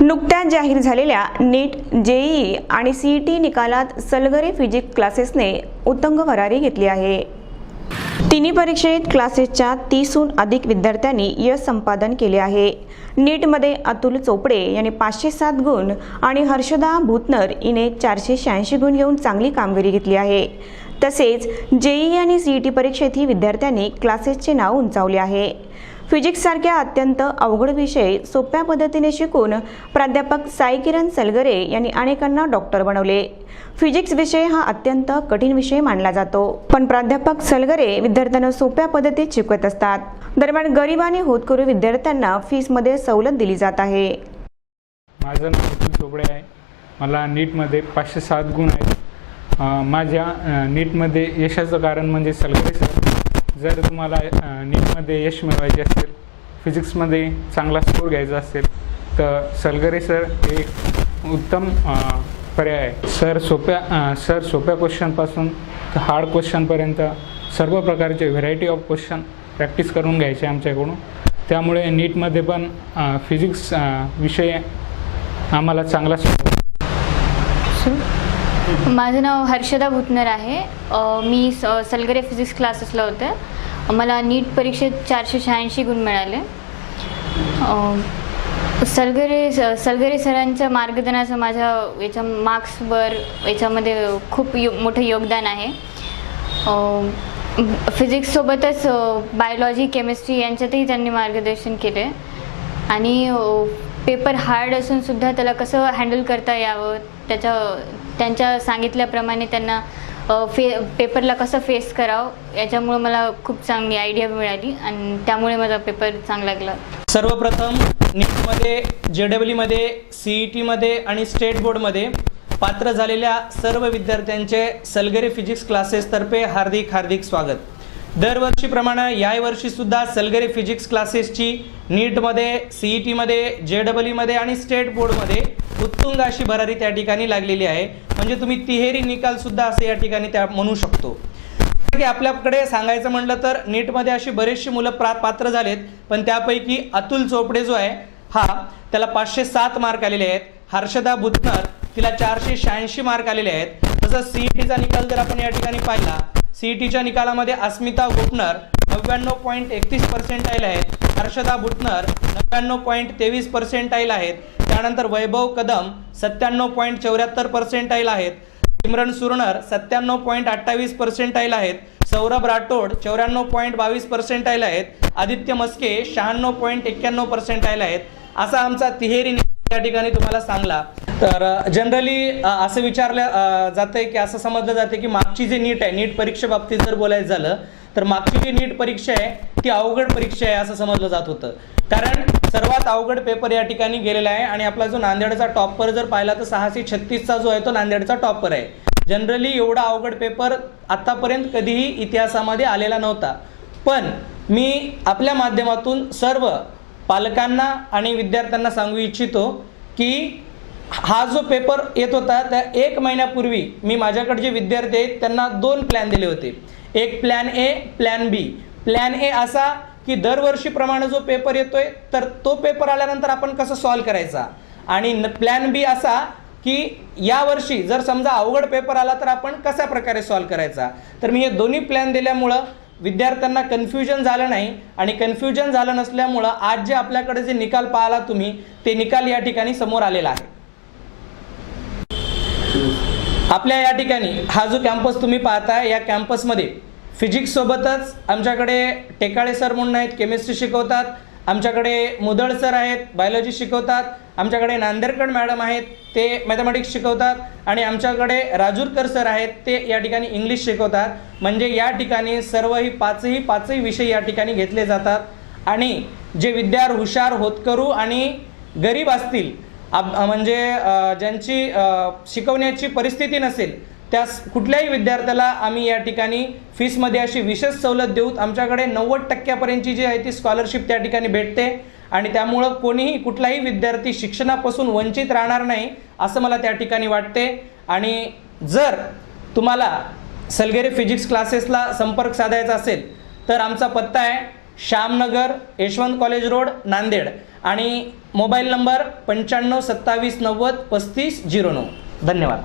नुकत्याच जाहीर झालेल्या नीट जेईई आणि सीईटी निकालात सलगरे फिजिक्स क्लासेसने उत्तंग भरारी घेतली आहे. तिन्ही परीक्षेत क्लासेसच्या तीसहून अधिक विद्यार्थ्यांनी यश संपादन केले आहे. नीटमध्ये अतुल चोपडे यांनी पाचशे सात गुण आणि हर्षदा भूतनर हिने चारशे शहाऐंशी गुण घेऊन चांगली कामगिरी घेतली आहे. तसेच जेईई आणि सीईटी परीक्षेतही विद्यार्थ्यांनी क्लासेसचे नाव उंचावले आहे. फिजिक्ससारख्या अत्यंत अवघड विषय सोप्या पद्धतीने शिकून प्राध्यापक साई किरण सलगरे यांनी अनेकांना डॉक्टर बनवले. फिजिक्स विषय हा अत्यंत कठीण विषय मानला जातो. पण प्राध्यापक सलगरे विद्यार्थ्यांना सोप्या पद्धतीत शिकवत असतात. दरम्यान गरीब आणि होतकरू विद्यार्थ्यांना फीसमध्ये सवलत दिली जात आहे. माझं नाव चोपडे आहे. मला नीटमध्ये पाचशे सात गुण आहेत. माझ्या नीटमध्ये यशाचं कारण म्हणजे सलगरे सर जर तुम्हाला नीटमध्ये यश मिळवायचे असेल फिजिक्समध्ये चांगला स्कोर घ्यायचा असेल तर सलगरे सर हे एक उत्तम पर्याय आहे. सर सोप्या सर सोप्या क्वेश्चनपासून तर हार्ड क्वेश्चनपर्यंत सर्व प्रकारचे व्हेरायटी ऑफ क्वेश्चन प्रॅक्टिस करून घ्यायचे आमच्याकडून. त्यामुळे नीटमध्ये पण फिजिक्स विषय आम्हाला चांगला सर माझं नाव हर्षदा भुतनर आहे. अ, मी स सलगरे फिजिक्स क्लासेसला होते. मला नीट परीक्षेत चारशे शहाऐंशी गुण मिळाले. अ, सलगरे स- सलगरे सरांच्या मार्गदर्शनाचं माझ्या याच्या मार्क्सवर याच्यामध्ये खूप यो मोठं योगदान आहे. फिजिक्ससोबतच बायोलॉजी केमिस्ट्री यांच्यातही त्यांनी मार्गदर्शन केले. आणि पेपर हार्ड असून सुद्धा त्याला कसं हँडल करता यावं त्याच्या त्यांच्या सांगितल्याप्रमाणे त्यांना फे पेपरला कसं फेस करावं याच्यामुळं मला खूप चांगली आयडिया मिळाली आणि त्यामुळे माझा पेपर चांगला गेला सर्वप्रथम नीटमध्ये जे डब्ल्यूमध्ये सी ई टीमध्ये आणि स्टेट बोर्डमध्ये पात्र झालेल्या सर्व विद्यार्थ्यांचे सलगरी फिजिक्स क्लासेसतर्फे हार्दिक हार्दिक स्वागत. दरवर्षीप्रमाणे याही सलगरी फिजिक्स क्लासेसची नीटमध्ये सी ई टीमध्ये जे डब्ल्यूमध्ये आणि स्टेट बोर्डमध्ये उत्तुंग अशी भरारी त्या ठिकाणी लागलेली आहे. म्हणजे तुम्ही तिहेरी निकाल सुद्धा असं या ठिकाणी त्या म्हणू शकतो. की आपल्याकडे सांगायचं म्हटलं तर नीटमध्ये अशी बरेचशी मुलं प्रा पात्र झालेत पण त्यापैकी अतुल चोपडे जो आहे हा त्याला पाचशे सात मार्क आलेले आहेत. हर्षदा भुतनर तिला चारशे शहाऐंशी मार्क आलेले आहेत. तसंच सीईटीचा निकाल जर आपण या ठिकाणी पाहिला सीईटीच्या निकालामध्ये अस्मिता गोपनर नव्याण्णव पॉईंट एकतीस पर्सेंटाईल आहेत. हर्षदा भुटनर नव्याण्णव पॉईंट तेवीस पर्सेंटाईल आहेत. त्यानंतर वैभव कदम सत्त्याण्णव पॉईंट चौऱ्याहत्तर पर्सेंटाईल आहेत. सिमरन सुरनर सत्त्याण्णव पॉईंट अठ्ठावीस पर्सेंटाईल आहेत. सौरभ राठोड चौऱ्याण्णव पॉईंट बावीस पर्सेंटाईल आहेत. आदित्य मस्के शहाण्णव पॉईंट एक्क्याण्णव पर्सेंटाईल आहेत. असा आमचा तिहेरी निकाल या ठिकाणी तुम्हाला सांगला. तर जनरली असं विचारलं जातं जातंय की असं समजलं जाते की मागची जी नीट आहे नीट परीक्षेबाबतीत जर बोलायचं झालं तर मागची जी नीट परीक्षा आहे ती अवघड परीक्षा आहे असं समजलं जात होतं. कारण सर्वात अवघड पेपर या ठिकाणी गेलेला आहे आणि आपला जो नांदेडचा टॉपर जर पाहिला तर सहाशे छत्तीसचा जो आहे तो नांदेडचा टॉपर आहे. जनरली एवढा अवघड पेपर आतापर्यंत कधीही इतिहासामध्ये आलेला नव्हता. पण मी आपल्या माध्यमातून सर्व पालकांना आणि विद्यार्थ्यांना सांगू इच्छितो की हा जो पेपर येत होता त्या एक महिन्यापूर्वी मी माझ्याकडे जे विद्यार्थी आहेत त्यांना दोन प्लॅन दिले होते. एक plan A plan B plan A असा की दरवर्षीप्रमाणे जो पेपर येतोय तर तो पेपर आल्यानंतर आपण कसं सॉल्व करायचा? आणि प्लॅन बी असा की यावर्षी जर समजा अवघड पेपर आला तर आपण कशा प्रकारे सॉल्व करायचा? तर मी हे दोन्ही प्लॅन दिल्यामुळं विद्यार्थ्यांना कन्फ्युजन झालं नाही. आणि कन्फ्युजन झालं नसल्यामुळं आज जे आपल्याकडे जे निकाल पाहिला तुम्ही ते निकाल या ठिकाणी समोर आलेला आहे. आपल्या या ठिकाणी हा जो कॅम्पस तुम्ही पाहताय या कॅम्पसमध्ये फिजिक्ससोबतच आमच्याकडे टेकाळे सर म्हणून आहेत केमिस्ट्री शिकवतात. आमच्याकडे मुदळ सर आहेत बायोलॉजी शिकवतात. आमच्याकडे नांदेडकर मॅडम आहेत ते मॅथमॅटिक्स शिकवतात. आणि आमच्याकडे राजूरकर सर आहेत ते या ठिकाणी इंग्लिश शिकवतात. म्हणजे या ठिकाणी सर्व ही पाचही पाचही विषय या ठिकाणी घेतले जातात. आणि जे विद्यार हुशार होतकरू आणि गरीब असतील आप म्हणजे ज्यांची शिकवण्याची परिस्थिती नसेल त्या कुठल्याही विद्यार्थ्याला आम्ही या ठिकाणी फीसमध्ये अशी विशेष सवलत देऊत आमच्याकडे नव्वद टक्क्यापर्यंतची जी आहे ती स्कॉलरशिप त्या ठिकाणी भेटते आणि त्यामुळं कोणीही कुठलाही विद्यार्थी शिक्षणापासून वंचित राहणार नाही असं मला त्या ठिकाणी वाटते. आणि जर तुम्हाला सलगेरे फिजिक्स क्लासेसला संपर्क साधायचा असेल तर आमचा पत्ता आहे श्यामनगर यशवंत कॉलेज रोड नांदेड. आणि मोबाईल नंबर पंच्याण्णव सत्तावीस नव्वद पस्तीस झिरो नऊ. धन्यवाद.